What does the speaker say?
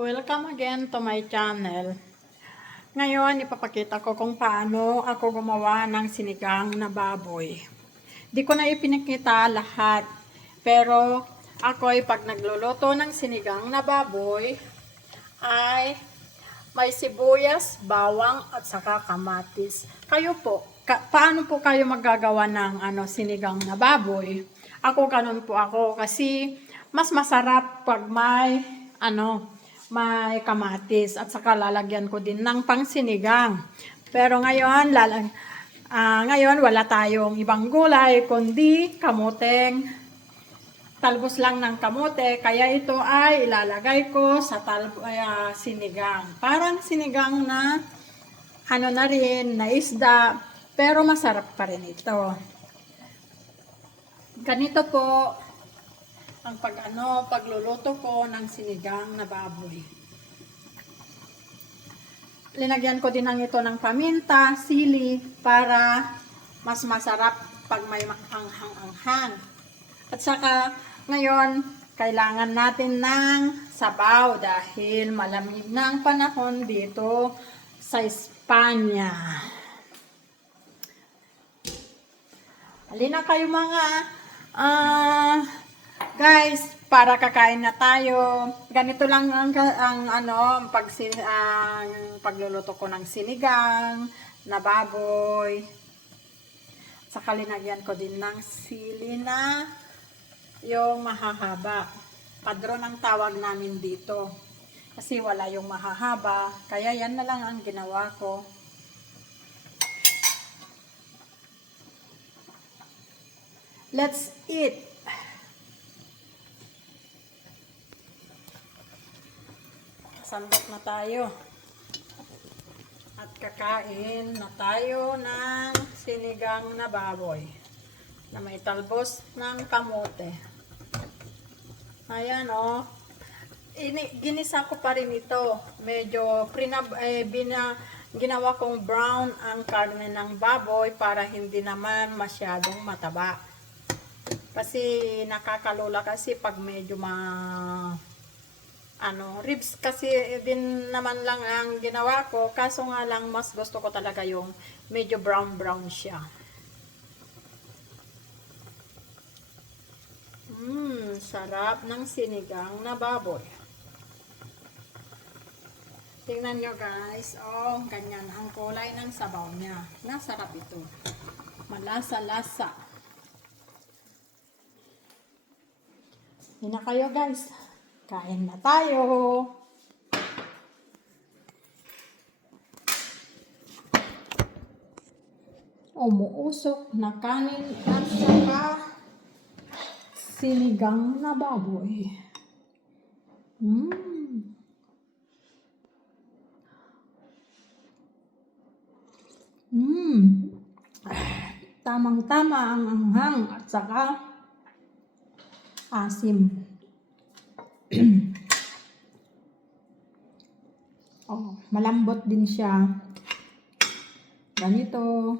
Welcome again to my channel. Ngayon, ipapakita ko kung paano ako gumawa ng sinigang na baboy. Di ko na ipinakita lahat. Pero ako'y pag nagluluto ng sinigang na baboy, ay may sibuyas, bawang, at saka kamatis. Kayo po, paano po kayo maggagawa ng sinigang na baboy? Ako ganun po ako kasi mas masarap pag may may kamatis at saka lalagyan ko din ng pangsinigang. Pero ngayon wala tayong ibang gulay kundi kamuteng, talbos lang ng kamote, kaya ito ay ilalagay ko sa sinigang. Parang sinigang na na rin, na isda, pero masarap pa rin ito. Ganito po ang pagluluto ko ng sinigang na baboy. Linagyan ko din ito ng paminta, sili, para mas masarap pag may anghang-anghang. At saka, ngayon, kailangan natin ng sabaw dahil malamig na ang panahon dito sa Espanya. Halina kayo mga guys, para kakain na tayo. Ganito lang ang pagluluto ko ng sinigang na baboy. Saka linagyan ko din ng sili na yung mahahaba. Padron ang tawag namin dito. Kasi wala yung mahahaba. Kaya yan na lang ang ginawa ko. Let's eat! Sandok na tayo. At kakain na tayo ng sinigang na baboy na may talbos ng kamote. Ayan o. Ginisa ko pa rin ito. Medyo ginawa kong brown ang karne ng baboy para hindi naman masyadong mataba. Kasi nakakalula kasi pag medyo ribs kasi din naman lang ang ginawa ko, kaso nga lang mas gusto ko talaga yung medyo brown siya. Sarap ng sinigang na baboy. Tingnan nyo guys, ganyan ang kulay ng sabaw niya. Nasarap ito. Malasa-lasa. Hina kayo guys. Kain na tayo. Umuusok na kanin at saka sinigang na baboy. Tamang-tama ang anghang at saka asim. Malambot din siya. Ganito.